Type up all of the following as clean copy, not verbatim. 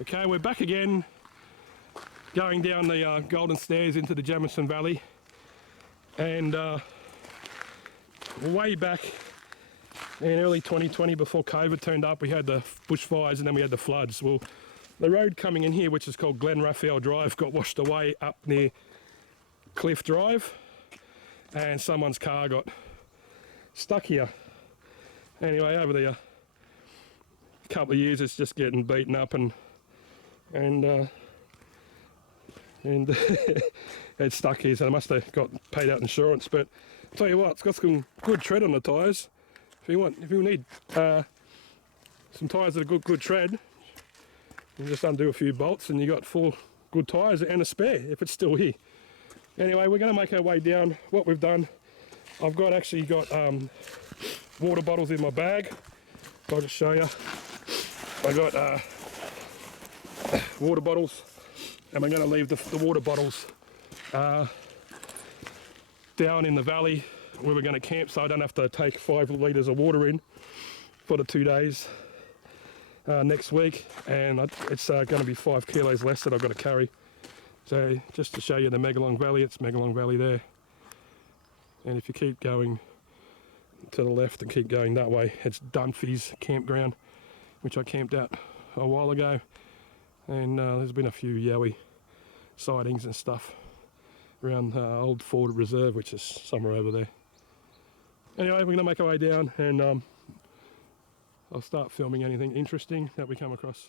Okay, we're back again, going down the Golden Stairs into the Jamison Valley, and way back in early 2020, before COVID turned up, we had the bushfires and then we had the floods. Well, the road coming in here, which is called Glen Raphael Drive, got washed away up near Cliff Drive, and someone's car got stuck here. Anyway, over the couple of years, it's just getting beaten up and it's stuck here, so they must have got paid out insurance. But I'll tell you what, it's got some good tread on the tyres. If you need some tyres that are good tread, you just undo a few bolts and you got 4 good tyres and a spare if it's still here. Anyway, we're going to make our way down. What we've done, I've actually got water bottles in my bag. I'll just show you. I got water bottles, and we're going to leave the water bottles down in the valley where we're going to camp, so I don't have to take 5 litres of water in for the 2 days next week, and it's going to be 5 kilos less that I've got to carry. So just to show you the Megalong Valley, it's Megalong Valley there, and if you keep going to the left and keep going that way, it's Dunphy's campground, which I camped out a while ago, and there's been a few Yowie sightings and stuff around Old Ford Reserve, which is somewhere over there. Anyway, we're going to make our way down, and I'll start filming anything interesting that we come across.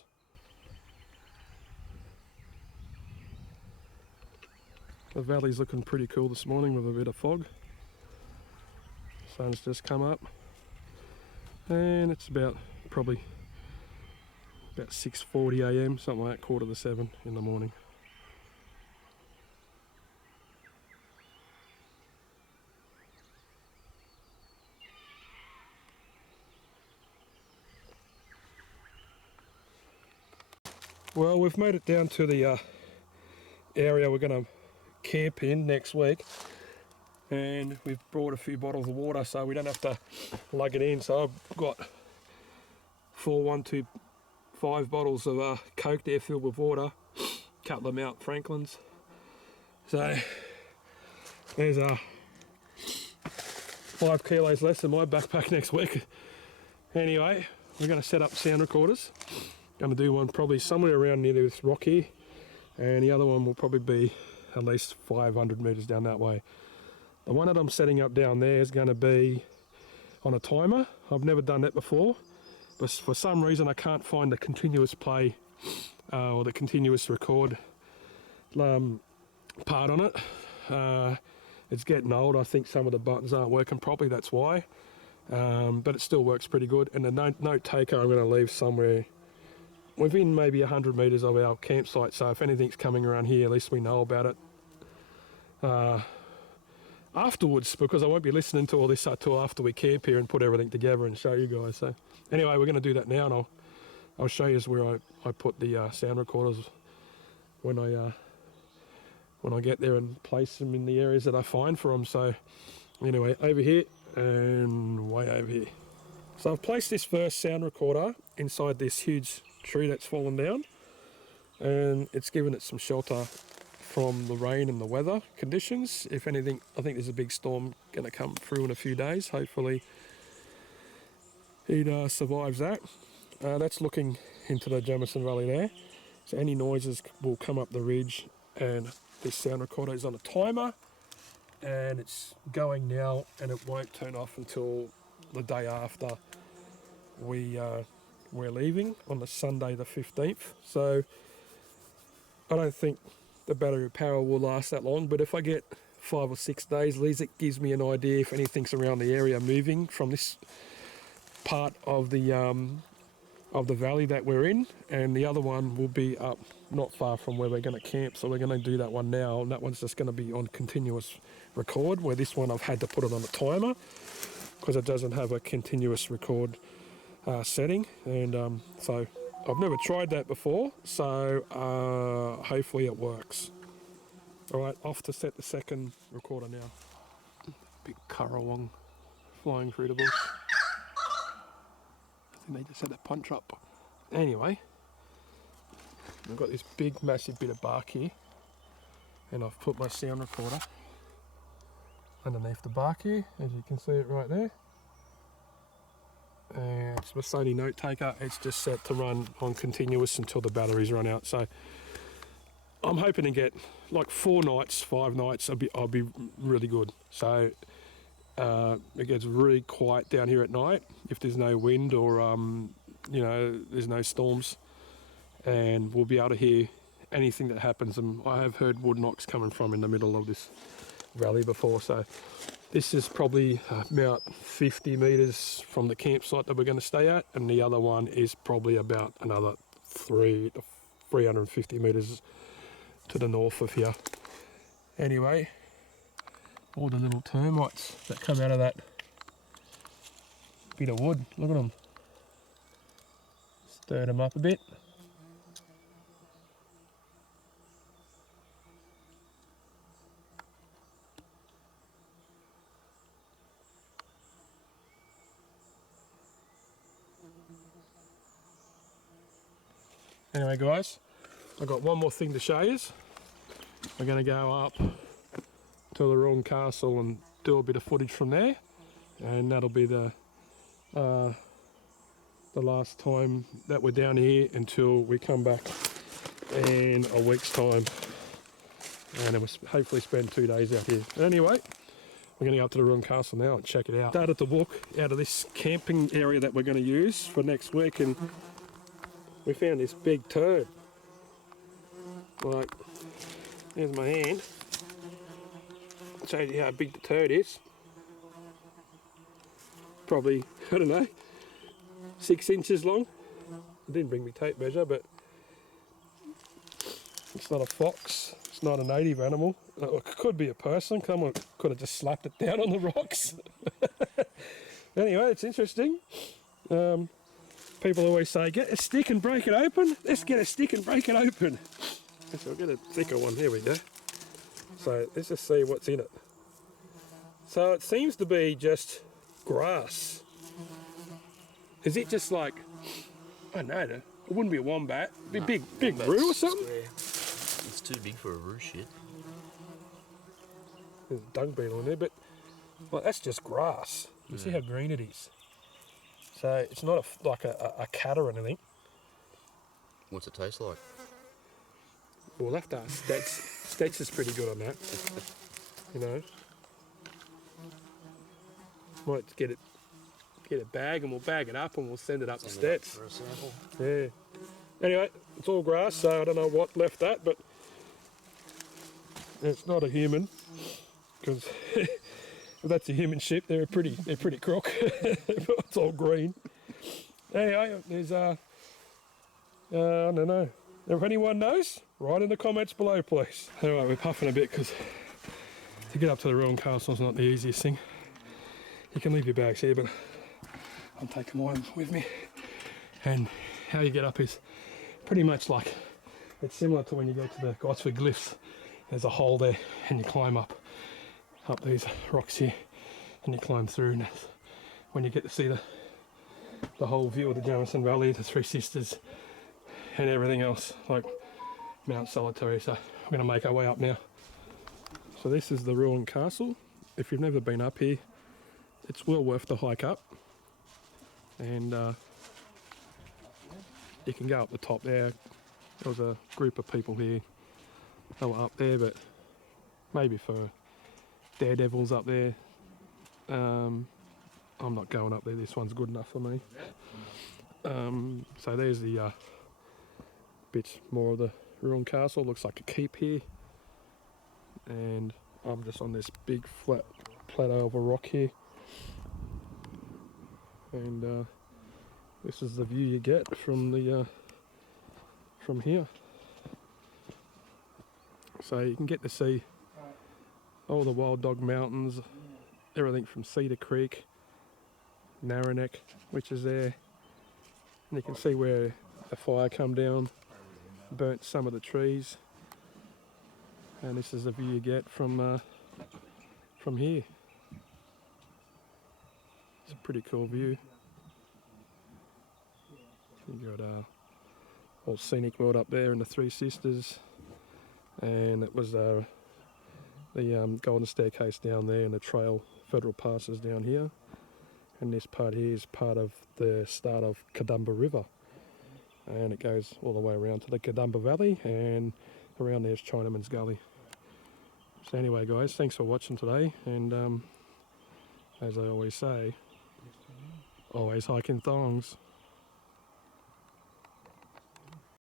The valley's looking pretty cool this morning with a bit of fog. Sun's just come up, and it's probably about 6:40 a.m, something like that, 6:45 in the morning. Well, we've made it down to the area we're going to camp in next week, and we've brought a few bottles of water so we don't have to lug it in. So I've got 5 bottles of Coke there filled with water, cut them out Franklin's. So there's 5 kilos less in my backpack next week. Anyway, we're going to set up sound recorders. Going to do one probably somewhere around near this rock here, and the other one will probably be at least 500 metres down that way. The one that I'm setting up down there is going to be on a timer. I've never done that before, but for some reason I can't find the continuous play or the continuous record part on it. It's getting old. I think some of the buttons aren't working properly, that's why, but it still works pretty good. And the note taker I'm going to leave somewhere within maybe 100 metres of our campsite, so if anything's coming around here, at least we know about it afterwards, because I won't be listening to all this until after we camp here and put everything together and show you guys. So anyway, we're going to do that now, and I'll show you where I put the sound recorders when I get there and place them in the areas that I find for them. So anyway, over here and way over here. So I've placed this first sound recorder inside this huge tree that's fallen down, and it's given it some shelter from the rain and the weather conditions. If anything, I think there's a big storm going to come through in a few days. Hopefully it survives that. That's looking into the Jamison Valley there, so any noises will come up the ridge, and this sound recorder is on a timer, and it's going now, and it won't turn off until the day after we're leaving on the Sunday the 15th. So I don't think the battery power will last that long, but if I get 5 or 6 days, at least it gives me an idea if anything's around the area moving from this part of the valley that we're in. And the other one will be up not far from where we're going to camp, so we're going to do that one now, and that one's just going to be on continuous record, where this one I've had to put it on a timer because it doesn't have a continuous record setting, and so I've never tried that before, so hopefully it works. Alright, off to set the second recorder now. Big currawong flying through the bush. I think they just had a punch up. Anyway, I've got this big massive bit of bark here, and I've put my sound recorder underneath the bark here, as you can see it right there. And it's my Sony note taker. It's just set to run on continuous until the batteries run out. So I'm hoping to get like 4 nights, 5 nights. I'll be really good. So it gets really quiet down here at night if there's no wind or you know, there's no storms, and we'll be able to hear anything that happens. And I have heard wood knocks coming from in the middle of this valley before. So this is probably about 50 metres from the campsite that we're going to stay at, and the other one is probably about another 350 metres to the north of here. Anyway, all the little termites that come out of that bit of wood, look at them. Stirred them up a bit. Anyway guys, I've got one more thing to show you. We're going to go up to the Ruined Castle and do a bit of footage from there, and that'll be the last time that we're down here until we come back in a week's time, and then we'll hopefully spend 2 days out here. But anyway, we're going to go up to the Ruined Castle now and check it out. Started to walk out of this camping area that we're going to use for next week, and we found this big turd. Like, there's my hand. Shows you how big the turd is. Probably, I don't know, 6 inches long. I didn't bring my tape measure, but it's not a fox. It's not a native animal. It could be a person. Someone could have just slapped it down on the rocks. Anyway, it's interesting. People always say, get a stick and break it open. Let's get a stick and break it open. So I'll get a thicker one. Here we go. So let's just see what's in it. So it seems to be just grass. Is it just like, I don't know, it wouldn't be a wombat. It'd be big roo or something? Square. It's too big for a roo shit. There's a dung beetle in there, but well, that's just grass. You see how green it is. So it's not like a cat or anything. What's it taste like? We'll have to ask Stets. Stets is pretty good on that. You know. Might get a bag and we'll bag it up and we'll send it up to Stets. For a sample. Yeah. Anyway, it's all grass, so I don't know what left that, but it's not a human, because if that's a human ship, they're pretty crook. It's all green. Anyway, there's I don't know. If anyone knows, write in the comments below, please. Anyway, we're puffing a bit because to get up to the Ruined Castle is not the easiest thing. You can leave your bags here, but I'm taking mine with me. And how you get up is pretty much like, it's similar to when you go to the Gosford Glyphs. There's a hole there and you climb up these rocks here and you climb through, and when you get to see the whole view of the Jamison Valley, the Three Sisters and everything else, like Mount Solitary. So we're going to make our way up now. So this is the Ruined Castle. If you've never been up here, it's well worth the hike up, and you can go up the top there. There was a group of people here that were up there, but maybe for daredevils up there. I'm not going up there. This one's good enough for me. So there's the bits more of the Ruined Castle. Looks like a keep here, and I'm just on this big flat plateau of a rock here, and this is the view you get from the from here. So you can get to see all the Wild Dog Mountains, everything from Cedar Creek, Narraneck, which is there, and you can see where a fire come down, burnt some of the trees, and this is the view you get from here. It's a pretty cool view. You got all scenic world up there in the Three Sisters, and it was the Golden Staircase down there and the trail federal passes down here, and this part here is part of the start of Kadumba River, and it goes all the way around to the Kadumba Valley, and around there's Chinaman's Gully. So anyway guys, thanks for watching today, and as I always say, always hiking thongs.